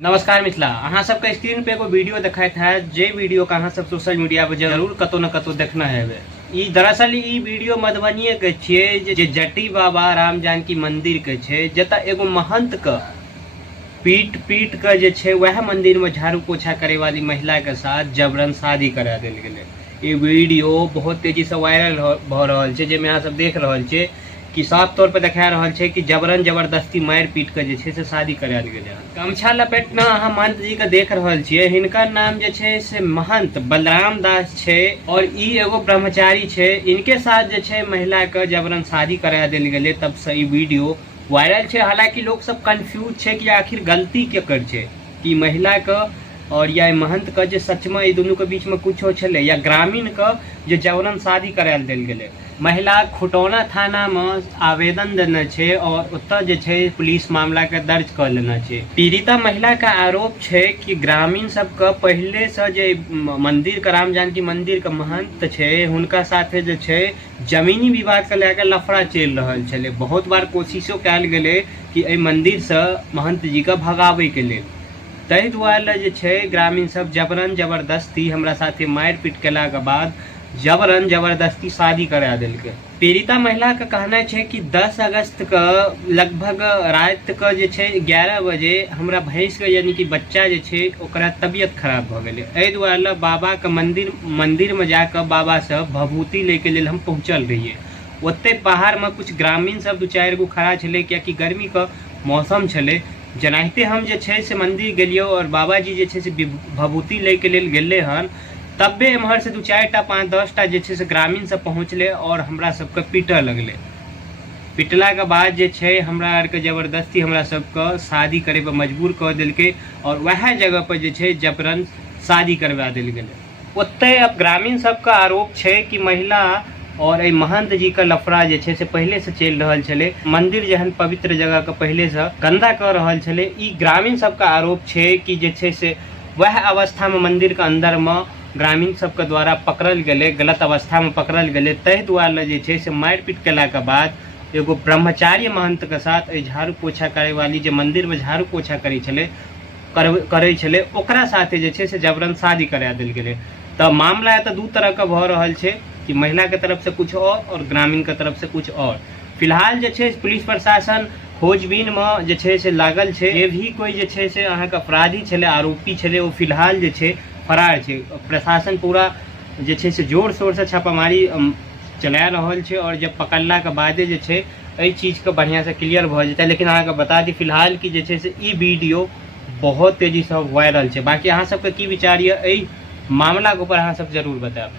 नमस्कार मिथिला, अहाँ सबके स्क्रीन पे एगो वीडियो देखाइत है जे वीडियो का अहाँ सब सोशल मीडिया पे जरूर कतौ न कतौ देखना है। ई दरअसल ई वीडियो मधुबनीये के छियै जे जट्टी बाबा राम जानकी मंदिर के छै, जतऽ एगो महंत के पीट पीट के जे छै वह मंदिर में झाड़ू पोछा करे वाली महिला के साथ जबरन शादी करा देल गेलै। ई वीडियो बहुत तेजी से वायरल भ रहल छै, जेमे अहाँ सब देख रहल छै कि साफ तौर पर देखा रहल छै कि जबरन जबरदस्ती मार पीट के जे छै से शादी करायल गेलै। गमछा लपेटना अहाँ महंत जी के देख रहल छियै, हिनकर नाम जे छै से महंत बलराम दास छै और ई एगो ब्रह्मचारी छै। इनके साथ जे छै महिला के जबरन शादी करा देल गेलै, तब से ई वीडियो वायरल छै। हालांकि लोग सब कंफ्यूज छै कि आखिर गलती केकर छै, कि महिला के और या महंत के जे सच में दुनू के बीच में कुछ छलै, या ग्रामीण के जे जबरन शादी करायल देल गेलै। महिला खुटौना थाना में आवेदन देने छै और ओतऽ जे छै पुलिस मामला के दर्ज कर लेना छै। पीड़िता महिला का आरोप छै कि ग्रामीण सबके पहले से जे मंदिर के राम जानकी मंदिर के महंत छै हुनका साथे जे छै जमीनी विवाद के लेकर लफड़ा चलि रहल छलै। बहुत बार कोशिशो कयल गेलै कि एहि मंदिर से महंत जी के भगाबै के लेल, ताहि दुआरे जे छै ग्रामीण सब जबरन जबरदस्ती हमरा साथे मार पीट केला के बाद जबरन जबरदस्ती शादी करा देलकै। पीड़िता महिला का कहना है कि 10 अगस्त के लगभग रात के जे छै 11 बजे हमरा भैंस के यानी कि बच्चा जे छै ओकरा तबियत खराब भ गेलै। एहि दुआरे बाबा के मंदिर में जाकर बाबा से भभूति ले के लेल हम पहुंचल रहिए। ओते बाहर में कुछ ग्रामीण सब 2-4 गो खड़ा छलै, कियाकि गर्मी के मौसम छलै। जेनाहिते हम जे छै से मंदिर गेलियो और बाबा जी जे छै से भभूति ले के लेल गेले हन, तबे एम्हर से 2-4टा 5-10टा जे छै से ग्रामीण सब पहुँचले और हमरा सबके पीटऽ लगले। पिटला के बाद जे छै हमरा आर के जबरदस्ती हमरा सबके शादी करे पर मजबूर कर देलकै और वह जगह पर जे छै जबरन शादी करवा देल गेलै। ओते अब ग्रामीण सबके आरोप छै कि महिला और ए महंत जी का लफड़ा जे छै से पहले से चल रहल छलै। मंदिर जहन पवित्र जगह के पहले से गंदा कर रहल छलै। ई ग्रामीण सबका आरोप छै कि जे छै से वह अवस्था में मंदिर के अंदर में ग्रामीण सबके द्वारा पकड़ल गेलै, गलत अवस्था में पकड़ल गेलै। ताहि दुआरे जे छै से मारपीट केला के बाद एगो ब्रह्मचारी महंत के साथ झाड़ू पोछा करे वाली जे मंदिर में झाड़ू पोछा करे छलै ओकरा साथे जे छै से जबरन शादी करा देल गेलै। तऽ मामला तऽ दू तरह के भऽ रहल छै कि महिला के तरफ से कुछ और ग्रामीण के तरफ से कुछ और। फिलहाल जे छै पुलिस प्रशासन खोजबीन में जे छै से लागल छै। जे भी कोई जे छै से अहाँ के अपराधी छलै, आरोपी छलै, वो फिलहाल जे छै फरार छै। प्रशासन पूरा जे छै से जोर शोर से छापामारी चला रहल छै और जब पकड़ला के बादे जे छै एहि चीज के बढ़िया से क्लियर भ जेतै। लेकिन अहाँ के बता दी फिलहाल की जे छै से ई वीडियो बहुत तेजी से वायरल छै। बाकी अहाँ सबके की विचार ये एहि मामला के ऊपर अहाँ सब जरूर बताएब।